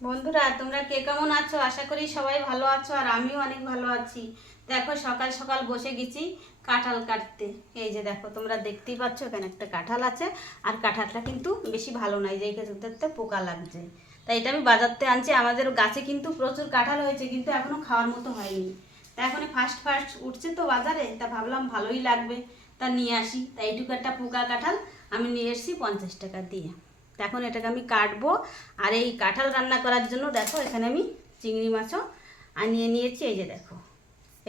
বন্ধুরা, তোমরা কে কেমন আছো? আশা করি সবাই ভালো আছো, আর আমিও অনেক ভালো আছি। দেখো, সকাল সকাল বসে গেছি কাঁঠাল কাটতে। এই যে দেখো, তোমরা দেখতেই পাচ্ছ এখানে একটা কাঁঠাল আছে, আর কাঁঠালটা কিন্তু বেশি ভালো নয়, যে ক্ষেত্রে পোকা লাগছে। তাই এটা আমি বাজারতে আনছি। আমাদের গাছে কিন্তু প্রচুর কাঁঠাল হয়েছে, কিন্তু এখনো খাওয়ার মতো হয়নি। তা এখন ফার্স্ট ফার্স্ট উঠছে তো বাজারে, তা ভাবলাম ভালোই লাগবে, তা নিয়ে আসি। তাই এইটুকু একটা পোকা কাঁঠাল আমি নিয়ে এসেছি 50 টাকা দিয়ে। এখন এটাকে আমি কাটবো। আর এই কাঁঠাল রান্না করার জন্য দেখো, এখানে আমি চিংড়ি মাছও আনিয়ে নিয়েছি। এই যে দেখো,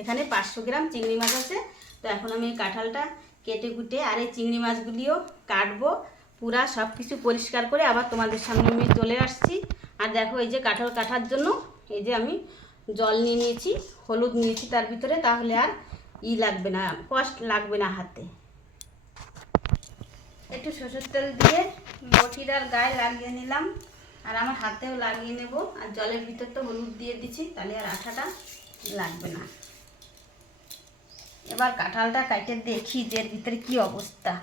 এখানে 500 গ্রাম চিংড়ি মাছ আছে। তো এখন আমি এই কাঁঠালটা কেটে কুটে আর এই চিংড়ি মাছগুলিও কাটবো, পুরা সব কিছু পরিষ্কার করে আবার তোমাদের সামনে আমি চলে আসছি। আর দেখো, এই যে কাঁঠাল কাটার জন্য এই যে আমি জল নিয়ে নিয়েছি, হলুদ নিয়েছি তার ভিতরে, তাহলে আর লাগবে না, কষ্ট লাগবে না হাতে। একটু সরষের তেল দিয়ে বটিটার গায়ে লাগিয়ে নিলাম, আর আমার হাতেও লাগিয়ে নেব। আর জলের ভিতর তো হলুদ দিয়ে দিচ্ছি, তাহলে আর আঠাটা লাগবে না। এবার কাঁঠালটা কাটে দেখি যে এর ভিতরে কি অবস্থা।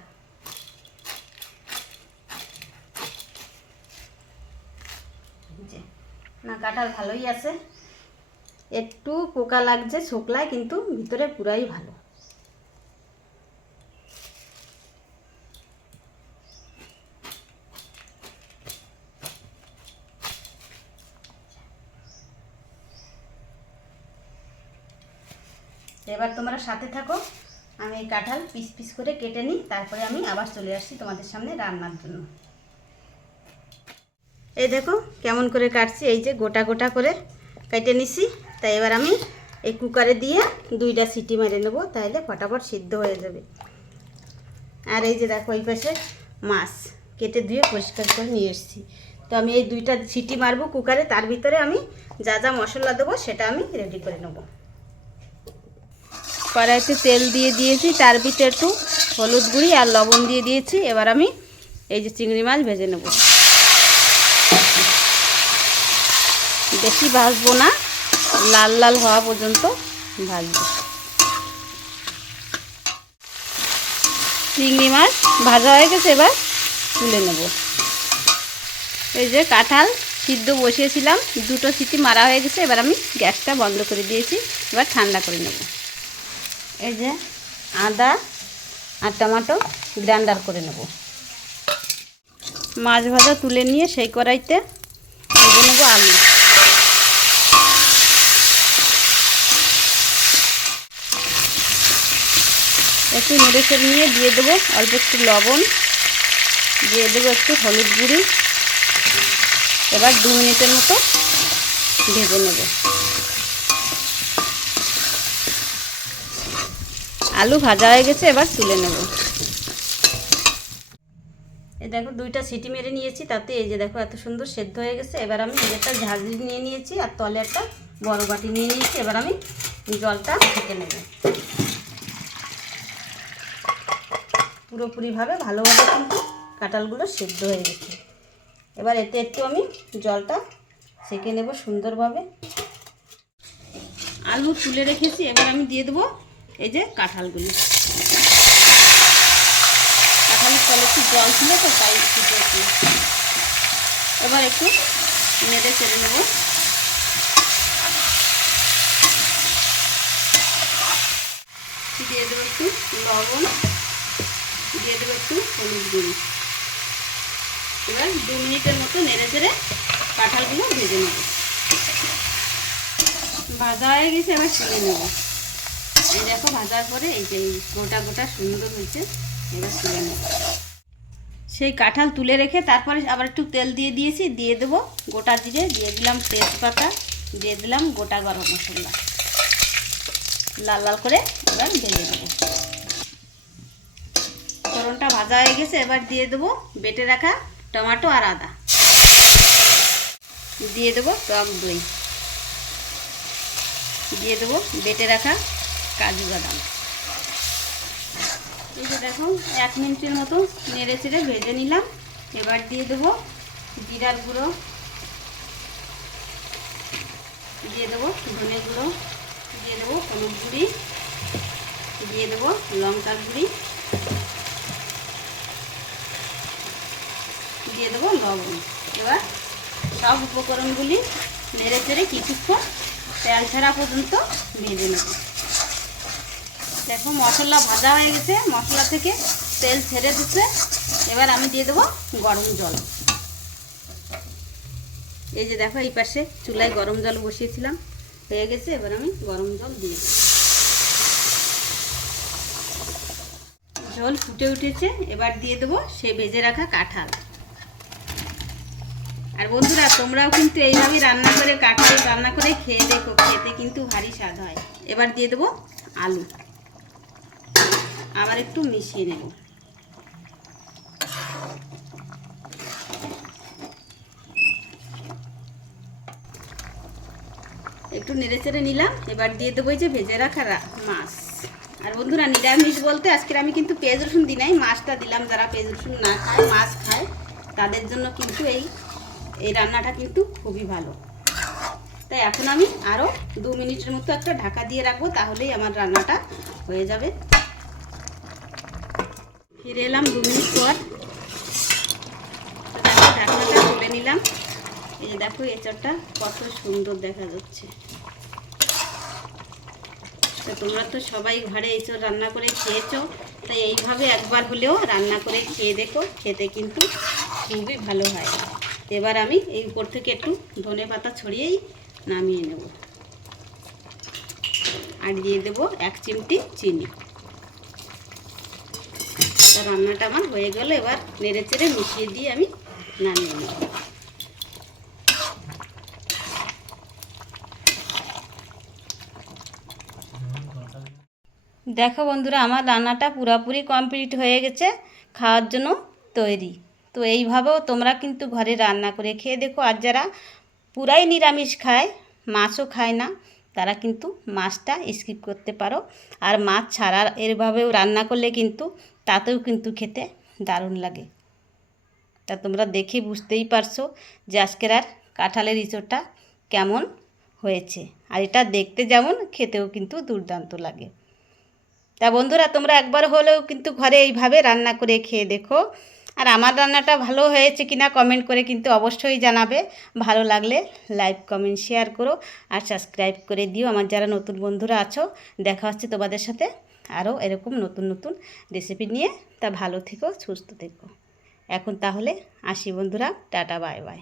যে না, কাঁঠাল ভালোই আছে, একটু পোকা লাগছে ছোকলায়, কিন্তু ভিতরে পুরাই ভালো। এবার তোমরা সাথে থাকো, আমি এই কাঁঠাল পিস পিস করে কেটে নিই, তারপরে আমি আবার চলে আসছি তোমাদের সামনে রান্নার জন্য। এই দেখো কেমন করে কাটছি, এই যে গোটা গোটা করে কেটে নিছি। তাই এবার আমি এই কুকারে দিয়ে 2টা সিটি মেরে নেবো, তাহলে ফটাফট সিদ্ধ হয়ে যাবে। আর এই যে দেখো, এই পাশে মাছ কেটে ধুয়ে পরিষ্কার করে নিয়ে এসেছি। তো আমি এই 2টা সিটি মারবো কুকারে, তার ভিতরে আমি যা যা মশলা দেবো সেটা আমি রেডি করে নেবো। কড়াইতে তেল দিয়ে দিয়েছি, তার ভিতরে একটু হলুদ গুঁড়ি আর লবণ দিয়ে দিয়েছি। এবার আমি এই যে চিংড়ি মাছ ভেজে নেব। বেশি ভাজবো না, লাল লাল হওয়া পর্যন্ত ভাজবো। চিংড়ি মাছ ভাজা হয়ে গেছে, এবার তুলে নেব। এই যে কাঁঠাল সিদ্ধ বসিয়েছিলাম, 2টো সিটি মারা হয়ে গেছে। এবার আমি গ্যাসটা বন্ধ করে দিয়েছি, এবার ঠান্ডা করে নেব। এই যে আদা আর টমেটো গ্রাইন্ডার করে নেব। মাছ ভাজা তুলে নিয়ে সেই কড়াইতে ভেজে নেব আলু। একটু নেড়ে চেড়ে নিয়ে দিয়ে দেবো অল্প একটু লবণ, দিয়ে দেবো একটু হলুদ গুঁড়ি। এবার 2 মিনিটের মতো ভেজে নেব। আলু ভাজা হয়ে গেছে, এবার তুলে নেব। এই দেখো, 2টা সিটি মেরে নিয়েছি, তাতে এই যে দেখো এত সুন্দর সেদ্ধ হয়ে গেছে। এবার আমি একটা ঝাঁঝরি নিয়ে নিয়েছি, আর তলে একটা বড় বাটি নিয়ে নিয়েছি। এবার আমি জলটা ছেঁকে নেব পুরোপুরিভাবে, ভালোভাবে কিন্তু কাঁঠালগুলো সেদ্ধ হয়ে গেছে। এবার এতে একটু আমি জলটা ছেঁকে নেব সুন্দরভাবে। আলু তুলে রেখেছি, এবার আমি দিয়ে দেবো এই যে কাঁঠালগুলি। কাঁঠালের তলে একটু জল ছিল তো, তাই ফুটেছি। এবার একটু নেড়ে চেড়ে নেব। দিয়ে দেবো একটু লবণ, দিয়ে দেবো একটু হলুদ গুঁড়ি। এবার 2 মিনিটের মতো নেড়ে চেড়ে কাঁঠালগুলো ভেজে নেব। ভাজা হয়ে গেছে, এবার তুলে নেব। এই দেখো, ভাজার পরে এই যে গোটা গোটা সুন্দর হয়েছে, এবার তুলে নেব। সেই কাঁঠাল তুলে রেখে তারপরে আবার একটু তেল দিয়ে দিয়েছি, দিয়ে দেবো গোটা জিরে, দিয়ে দিলাম তেজপাতা, দিয়ে দিলাম গোটা গরম মশলা। লাল লাল করে এবার ভেজে দেবো। ফোড়নটা ভাজা হয়ে গেছে, এবার দিয়ে দেবো বেটে রাখা টমেটো আর আদা, দিয়ে দেবো টক দই, দিয়ে দেবো বেটে রাখা কাজু বাদাম। এই যে দেখো, 1 মিনিটের মতো নেড়ে চেড়ে ভেজে নিলাম। এবার দিয়ে দেবো জিরার গুঁড়ো, দিয়ে দেবো ধনে গুঁড়ো, দিয়ে দেবো হলুদ গুঁড়ি, দিয়ে দেবো লঙ্কার গুঁড়ি, দিয়ে দেবো লবণ। এবার সব উপকরণগুলি নেড়ে চেড়ে কিছুক্ষণ তেল ছাড়া পর্যন্ত ভেজে নেব। দেখো মশলা ভাজা হয়ে গেছে, মশলা থেকে তেল ছেড়ে দিচ্ছে। এবার আমি দিয়ে দেবো গরম জল। এই যে দেখো এই পাশে চুলায় গরম জল বসিয়েছিলাম, হয়ে গেছে। এবার আমি গরম জল দিয়ে দেবো। ঝোল ফুটে উঠেছে, এবার দিয়ে দেবো সে ভেজে রাখা কাঁঠাল। আর বন্ধুরা তোমরাও কিন্তু এইভাবে রান্না করে কাঁঠাল রান্না করে খেয়ে দেখো, খেতে কিন্তু ভারী স্বাদ হয়। এবার দিয়ে দেবো আলু, আবার একটু মিশিয়ে নেব। একটু নেড়ে চেড়ে নিলাম। এবার দিয়ে দেবো এই যে ভেজে রাখা মাছ। আর বন্ধুরা নিরামিষ বলতে আজকে আমি কিন্তু পেঁয়াজ রসুন দিই নাই, মাছটা দিলাম। যারা পেঁয়াজ রসুন না খায়, মাছ খায়, তাদের জন্য কিন্তু এই রান্নাটা কিন্তু খুবই ভালো। তাই এখন আমি আরও 2 মিনিটের মতো একটা ঢাকা দিয়ে রাখবো, তাহলেই আমার রান্নাটা হয়ে যাবে। ফিরে এলাম 2 মিনিট পর। ঢাকনাটা তুলে নিলাম। এই যে দেখো এঁচড়টা কত সুন্দর দেখা যাচ্ছে। তো তোমরা তো সবাই ঘরে এঁচড় রান্না করে খেয়েছো, তাই এইভাবে একবার হলেও রান্না করে খেয়ে দেখো, খেতে কিন্তু খুবই ভালো হয়। এবার আমি এই উপর থেকে একটু ধনে পাতা ছড়িয়েই নামিয়ে নেব। আর দিয়ে দেবো 1 চিমটি চিনি। তো রান্নাটা আমার হয়ে গেল। এবার নেড়ে চেড়ে মিশিয়ে দিয়ে আমি নামিয়ে নেব। দেখো বন্ধুরা আমার রান্নাটা পুরোপুরি কমপ্লিট হয়ে গেছে, খাওয়ার জন্য তৈরি। তো এইভাবেও তোমরা কিন্তু ঘরে রান্না করে খেয়ে দেখো। আর যারা পুরাই নিরামিষ খায়, মাছও খায় না, তারা কিন্তু মাছটা স্কিপ করতে পারো। আর মাছ ছাড়া এভাবেও রান্না করলে কিন্তু তাতেও কিন্তু খেতে দারুণ লাগে। তা তোমরা দেখে বুঝতেই পারছো যে আজকের আর কাঁঠালের ইঁচড়টা কেমন হয়েছে। আর এটা দেখতে যেমন, খেতেও কিন্তু দুর্দান্ত লাগে। তা বন্ধুরা তোমরা একবার হলেও কিন্তু ঘরে এইভাবে রান্না করে খেয়ে দেখো। আর আমার রান্নাটা ভালো হয়েছে কিনা কমেন্ট করে কিন্তু অবশ্যই জানাবে। ভালো লাগলে লাইক কমেন্ট শেয়ার করো আর সাবস্ক্রাইব করে দিও আমার যারা নতুন বন্ধুরা আছো। দেখা হচ্ছে তোমাদের সাথে আরও এরকম নতুন নতুন রেসিপি নিয়ে। তা ভালো থেকো, সুস্থ থেকো। এখন তাহলে আসি বন্ধুরা, টাটা বাই বাই।